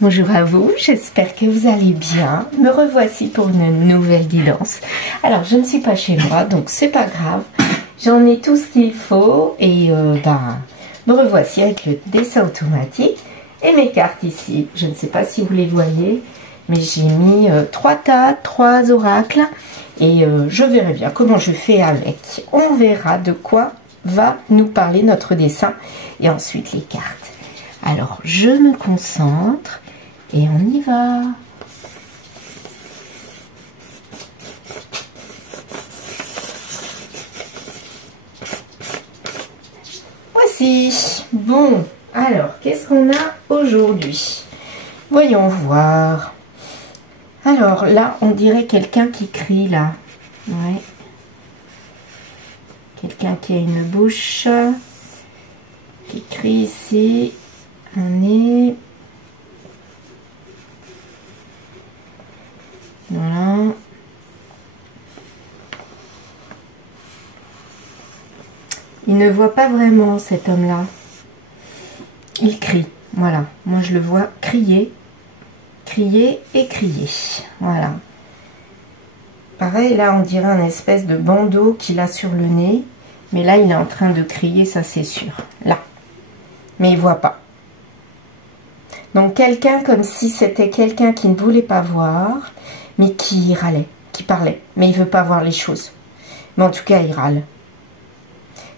Bonjour à vous, j'espère que vous allez bien. Me revoici pour une nouvelle guidance. Alors, je ne suis pas chez moi, donc c'est pas grave. J'en ai tout ce qu'il faut et me revoici avec le dessin automatique et mes cartes ici. Je ne sais pas si vous les voyez, mais j'ai mis 3 tas, 3 oracles et je verrai bien comment je fais avec. On verra de quoi va nous parler notre dessin et ensuite les cartes. Alors, je me concentre et on y va. Voici. Bon, alors, qu'est-ce qu'on a aujourd'hui? Voyons voir. Alors, là, on dirait quelqu'un qui crie, là. Ouais. Quelqu'un qui a une bouche, qui crie ici. Un nez. Voilà. Il ne voit pas vraiment cet homme-là. Il crie. Voilà. Moi, je le vois crier. Crier et crier. Voilà. Pareil, là, on dirait un espèce de bandeau qu'il a sur le nez. Mais là, il est en train de crier, ça c'est sûr. Là. Mais il ne voit pas. Donc, quelqu'un comme si c'était quelqu'un qui ne voulait pas voir, mais qui râlait, qui parlait. Mais il ne veut pas voir les choses. Mais en tout cas, il râle.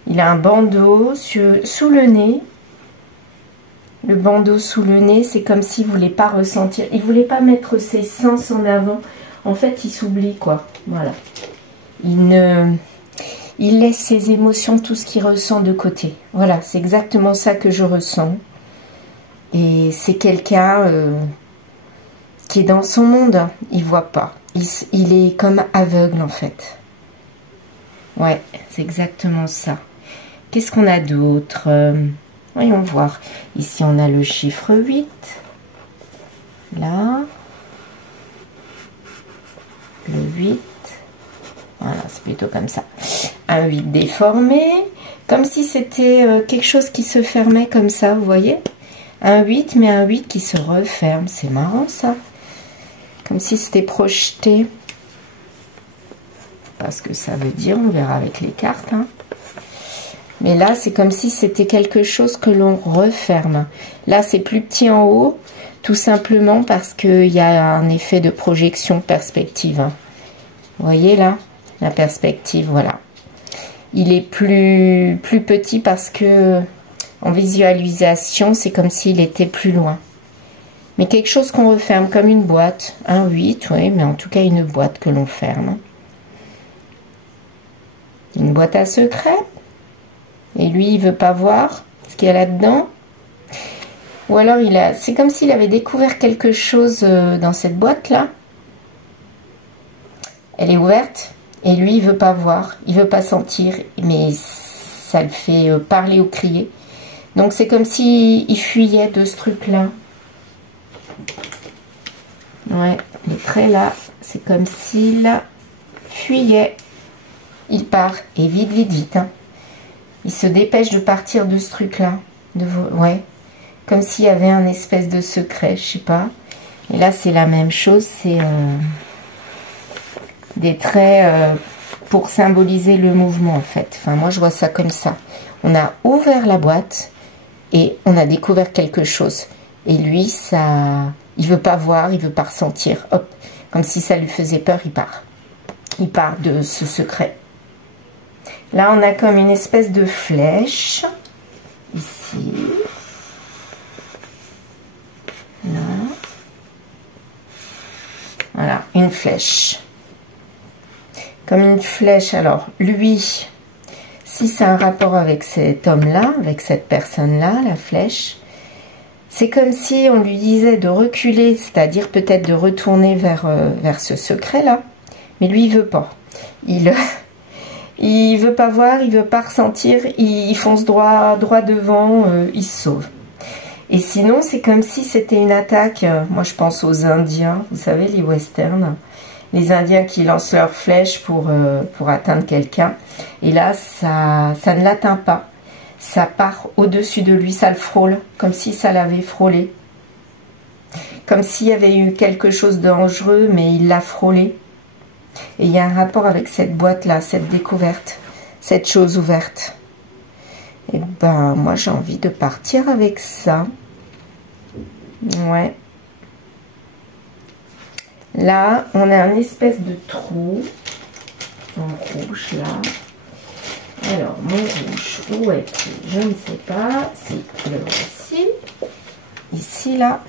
Il a un bandeau sous le nez. Le bandeau sous le nez, c'est comme s'il ne voulait pas ressentir. Il ne voulait pas mettre ses sens en avant. En fait, il s'oublie, quoi. Voilà. Il laisse ses émotions, tout ce qu'il ressent de côté. Voilà, c'est exactement ça que je ressens. Et c'est quelqu'un qui est dans son monde. Il voit pas. Il est comme aveugle, en fait. Ouais, c'est exactement ça. Qu'est-ce qu'on a d'autre? Voyons voir. Ici, on a le chiffre 8. Là. Le 8. Voilà, c'est plutôt comme ça. Un 8 déformé. Comme si c'était quelque chose qui se fermait comme ça, vous voyez? Un 8, mais un 8 qui se referme. C'est marrant, ça. Comme si c'était projeté. Parce que ça veut dire, on verra avec les cartes. Hein. Mais là, c'est comme si c'était quelque chose que l'on referme. Là, c'est plus petit en haut, tout simplement parce qu'il y a un effet de projection perspective. Hein. Vous voyez là, la perspective, voilà. Il est plus petit parce que en visualisation, c'est comme s'il était plus loin. Mais quelque chose qu'on referme comme une boîte. Un 8, oui, mais en tout cas une boîte que l'on ferme. Une boîte à secret. Et lui, il veut pas voir ce qu'il y a là-dedans. Ou alors, c'est comme s'il avait découvert quelque chose dans cette boîte-là. Elle est ouverte. Et lui, il veut pas voir. Il veut pas sentir. Mais ça le fait parler ou crier. Donc, c'est comme s'il fuyait de ce truc-là. Ouais, les traits là, c'est comme s'il fuyait. Il part. Et vite, vite, vite. Hein. Il se dépêche de partir de ce truc-là. Ouais. Comme s'il y avait un espèce de secret, je sais pas. Et là, c'est la même chose. C'est des traits pour symboliser le mouvement, en fait. Enfin, moi, je vois ça comme ça. On a ouvert la boîte et on a découvert quelque chose. Et lui, ça... Il veut pas voir, il veut pas ressentir. Hop. Comme si ça lui faisait peur, il part. Il part de ce secret. Là, on a comme une espèce de flèche. Ici. Là. Voilà, une flèche. Comme une flèche. Alors, lui, si c'est un rapport avec cet homme-là, avec cette personne-là, la flèche, c'est comme si on lui disait de reculer, c'est-à-dire peut-être de retourner vers ce secret-là. Mais lui, il veut pas. Il veut pas voir, il veut pas ressentir, il fonce droit devant, il se sauve. Et sinon, c'est comme si c'était une attaque, moi je pense aux Indiens, vous savez, les westerns, les Indiens qui lancent leurs flèches pour atteindre quelqu'un. Et là, ça ne l'atteint pas, ça part au-dessus de lui, ça le frôle, comme si ça l'avait frôlé. Comme s'il y avait eu quelque chose de dangereux, mais il l'a frôlé. Et il y a un rapport avec cette boîte-là, cette découverte, cette chose ouverte. Et ben, moi, j'ai envie de partir avec ça. Ouais. Là, on a un espèce de trou en rouge, là. Alors, mon rouge, où est-il? Je ne sais pas. C'est le voici. Ici, là.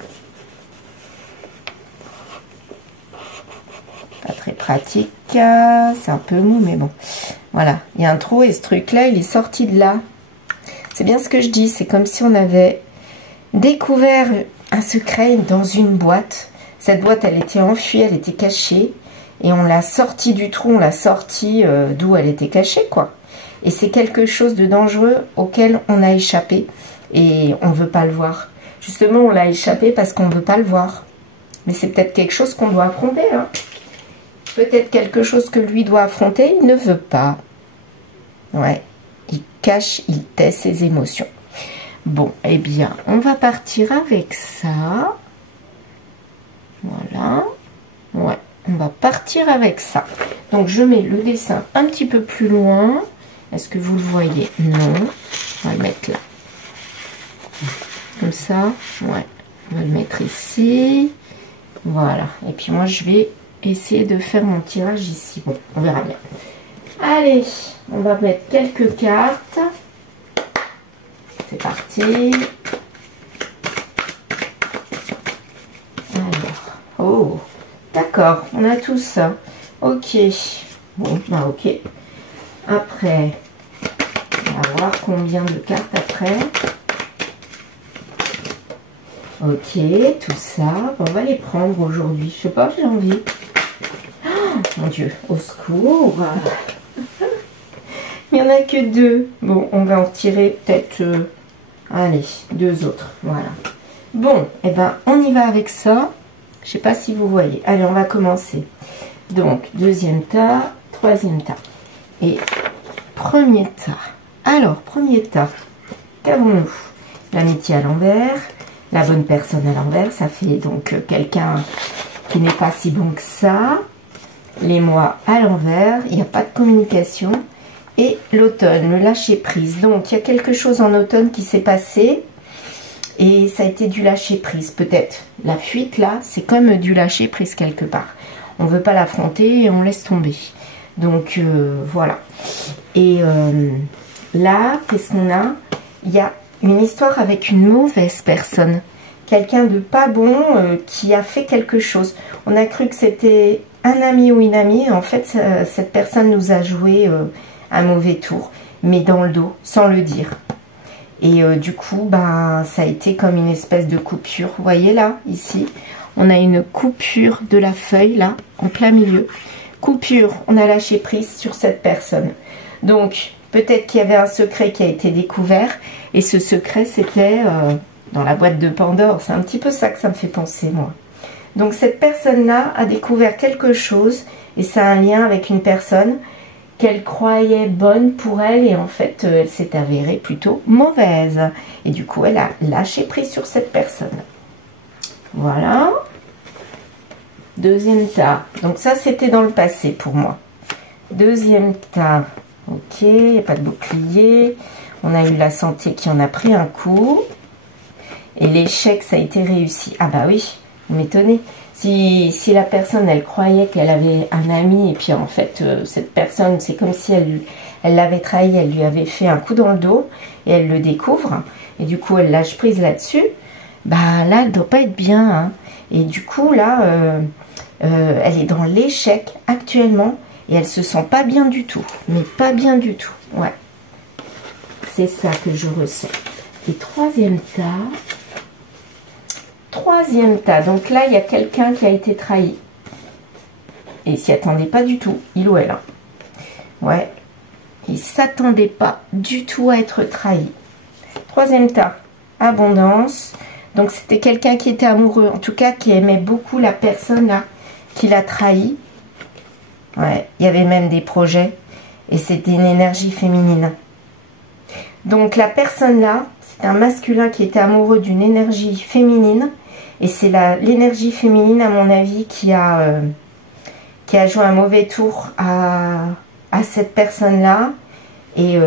Pas très pratique. C'est un peu mou, mais bon. Voilà. Il y a un trou et ce truc-là, il est sorti de là. C'est bien ce que je dis. C'est comme si on avait découvert un secret dans une boîte. Cette boîte, elle était enfuie, elle était cachée. Et on l'a sortie du trou, on l'a sortie d'où elle était cachée, quoi. Et c'est quelque chose de dangereux auquel on a échappé. Et on ne veut pas le voir. Justement, on l'a échappé parce qu'on ne veut pas le voir. Mais c'est peut-être quelque chose qu'on doit affronter, hein. Peut-être quelque chose que lui doit affronter, il ne veut pas. Ouais, il cache, il tait ses émotions. Bon, eh bien, on va partir avec ça. Voilà. Ouais, on va partir avec ça. Donc, je mets le dessin un petit peu plus loin. Est-ce que vous le voyez? Non. On va le mettre là. Comme ça. Ouais. On va le mettre ici. Voilà. Et puis, moi, je vais essayer de faire mon tirage ici. Bon, on verra bien. Allez, on va mettre quelques cartes. C'est parti. Alors, oh, d'accord, on a tout ça. Ok, bon, bah ok. Après, on va voir combien de cartes après. Ok, tout ça, on va les prendre aujourd'hui. Je sais pas, j'ai envie. Oh, mon Dieu, au secours. Il n'y en a que deux. Bon, on va en retirer peut-être, allez, deux autres. Voilà. Bon, et ben, on y va avec ça. Je sais pas si vous voyez. Allez, on va commencer. Donc, deuxième tas, troisième tas. Et premier tas. Alors, premier tas. Qu'avons-nous? L'amitié à l'envers. La bonne personne à l'envers. Ça fait donc quelqu'un qui n'est pas si bon que ça. Les mois à l'envers. Il n'y a pas de communication. Et l'automne, le lâcher prise. Donc, il y a quelque chose en automne qui s'est passé. Et ça a été du lâcher prise. Peut-être la fuite, là, c'est comme du lâcher prise quelque part. On ne veut pas l'affronter et on laisse tomber. Donc, voilà. Et là, qu'est-ce qu'on a? Il y a une histoire avec une mauvaise personne. Quelqu'un de pas bon qui a fait quelque chose. On a cru que c'était un ami ou une amie. En fait, cette personne nous a joué un mauvais tour, mais dans le dos, sans le dire. Et du coup, ben, ça a été comme une espèce de coupure. Vous voyez là, ici, on a une coupure de la feuille, là, en plein milieu. Coupure, on a lâché prise sur cette personne. Donc, peut-être qu'il y avait un secret qui a été découvert. Et ce secret, c'était dans la boîte de Pandore. C'est un petit peu ça que ça me fait penser, moi. Donc, cette personne-là a découvert quelque chose. Et ça a un lien avec une personne qu'elle croyait bonne pour elle et en fait elle s'est avérée plutôt mauvaise et du coup elle a lâché prise sur cette personne. Voilà. Deuxième tas. Donc ça c'était dans le passé pour moi. Deuxième tas. Ok, il n'y a pas de bouclier. On a eu la santé qui en a pris un coup. Et l'échec ça a été réussi. Ah bah oui, vous m'étonnez. Si la personne, elle croyait qu'elle avait un ami, et puis en fait, cette personne, c'est comme si elle l'avait trahi, elle lui avait fait un coup dans le dos, et elle le découvre, et du coup, elle lâche prise là-dessus, bah là, elle ne doit pas être bien, hein. Et du coup, là, elle est dans l'échec actuellement, et elle se sent pas bien du tout, mais pas bien du tout, ouais. C'est ça que je ressens. Et troisième tas... Troisième tas, donc là il y a quelqu'un qui a été trahi. Et il s'y attendait pas du tout, il ou elle. Ouais, il s'attendait pas du tout à être trahi. Troisième tas, abondance. Donc c'était quelqu'un qui était amoureux, en tout cas qui aimait beaucoup la personne là qui l'a trahi. Ouais, il y avait même des projets et c'était une énergie féminine. Donc la personne là, c'est un masculin qui était amoureux d'une énergie féminine. Et c'est l'énergie féminine, à mon avis, qui a joué un mauvais tour à cette personne-là. Et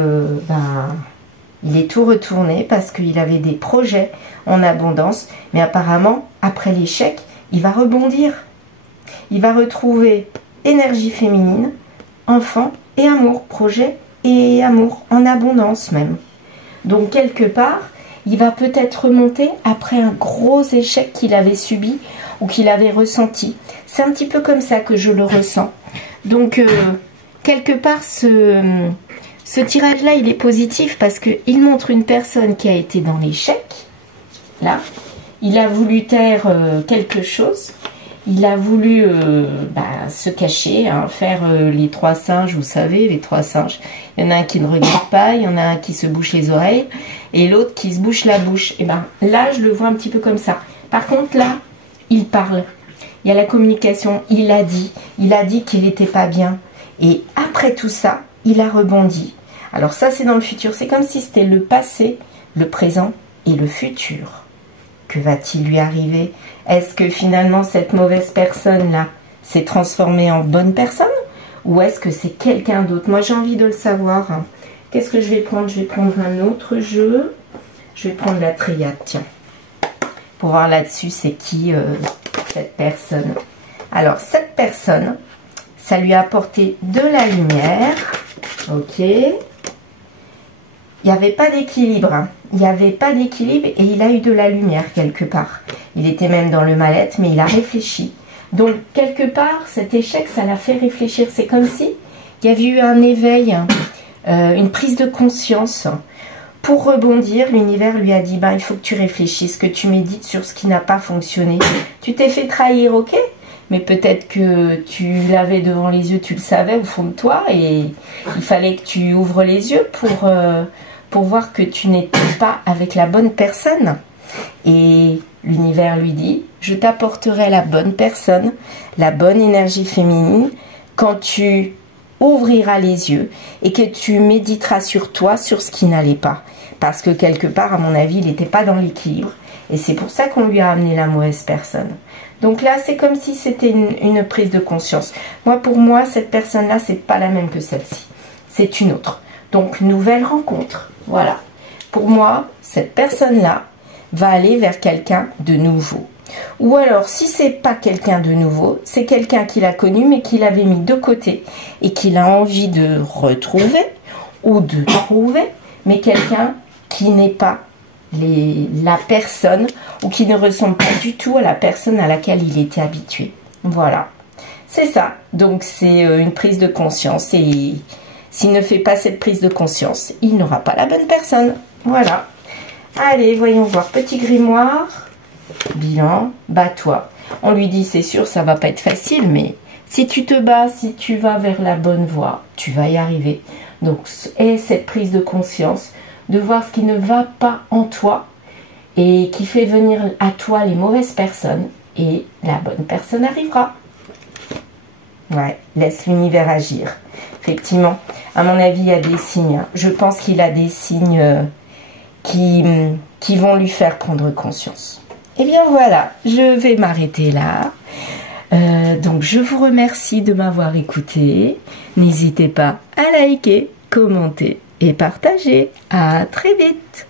il est tout retourné parce qu'il avait des projets en abondance. Mais apparemment, après l'échec, il va rebondir. Il va retrouver énergie féminine, enfant et amour, projet et amour, en abondance même. Donc quelque part, il va peut-être remonter après un gros échec qu'il avait subi ou qu'il avait ressenti. C'est un petit peu comme ça que je le ressens. Donc quelque part, ce tirage-là, il est positif parce qu'il montre une personne qui a été dans l'échec. Là, il a voulu taire quelque chose. Il a voulu se cacher, hein, faire les 3 singes, vous savez, les 3 singes. Il y en a un qui ne regarde pas, il y en a un qui se bouche les oreilles, et l'autre qui se bouche la bouche. Et là, je le vois un petit peu comme ça. Par contre, là, il parle. Il y a la communication, il a dit qu'il n'était pas bien. Et après tout ça, il a rebondi. Alors ça, c'est dans le futur. C'est comme si c'était le passé, le présent et le futur. Que va-t-il lui arriver? Est-ce que finalement cette mauvaise personne-là s'est transformée en bonne personne? Ou est-ce que c'est quelqu'un d'autre? Moi j'ai envie de le savoir. Qu'est-ce que je vais prendre? Je vais prendre un autre jeu. Je vais prendre la triade, tiens. Pour voir là-dessus c'est qui cette personne. Alors cette personne, ça lui a apporté de la lumière. Ok. Il n'y avait pas d'équilibre, hein. Il n'y avait pas d'équilibre et il a eu de la lumière quelque part. Il était même dans le mal-être, mais il a réfléchi. Donc, quelque part, cet échec, ça l'a fait réfléchir. C'est comme si il y avait eu un éveil, une prise de conscience. Pour rebondir, l'univers lui a dit, il faut que tu réfléchisses, que tu médites sur ce qui n'a pas fonctionné. Tu t'es fait trahir, ok? Mais peut-être que tu l'avais devant les yeux, tu le savais au fond de toi et il fallait que tu ouvres les yeux pour voir que tu n'étais pas avec la bonne personne. Et l'univers lui dit, je t'apporterai la bonne personne, la bonne énergie féminine, quand tu ouvriras les yeux et que tu méditeras sur toi, sur ce qui n'allait pas. Parce que quelque part, à mon avis, il n'était pas dans l'équilibre. Et c'est pour ça qu'on lui a amené la mauvaise personne. Donc là, c'est comme si c'était une prise de conscience. Pour moi, cette personne-là, c'est pas la même que celle-ci. C'est une autre. Donc, nouvelle rencontre. Voilà. Pour moi, cette personne-là va aller vers quelqu'un de nouveau. Ou alors, si c'est pas quelqu'un de nouveau, c'est quelqu'un qu'il a connu, mais qu'il avait mis de côté et qu'il a envie de retrouver ou de trouver, mais quelqu'un qui n'est pas la personne ou qui ne ressemble pas du tout à la personne à laquelle il était habitué. Voilà. C'est ça. Donc, c'est une prise de conscience et s'il ne fait pas cette prise de conscience, il n'aura pas la bonne personne. Voilà. Allez, voyons voir. Petit grimoire. Bilan. Bats-toi. On lui dit, c'est sûr, ça va pas être facile, mais si tu te bats, si tu vas vers la bonne voie, tu vas y arriver. Donc, aie cette prise de conscience, de voir ce qui ne va pas en toi et qui fait venir à toi les mauvaises personnes et la bonne personne arrivera. Ouais, laisse l'univers agir. Effectivement, à mon avis, il y a des signes. Je pense qu'il a des signes qui vont lui faire prendre conscience. Et bien voilà, je vais m'arrêter là. Donc je vous remercie de m'avoir écouté. N'hésitez pas à liker, commenter et partager. À très vite.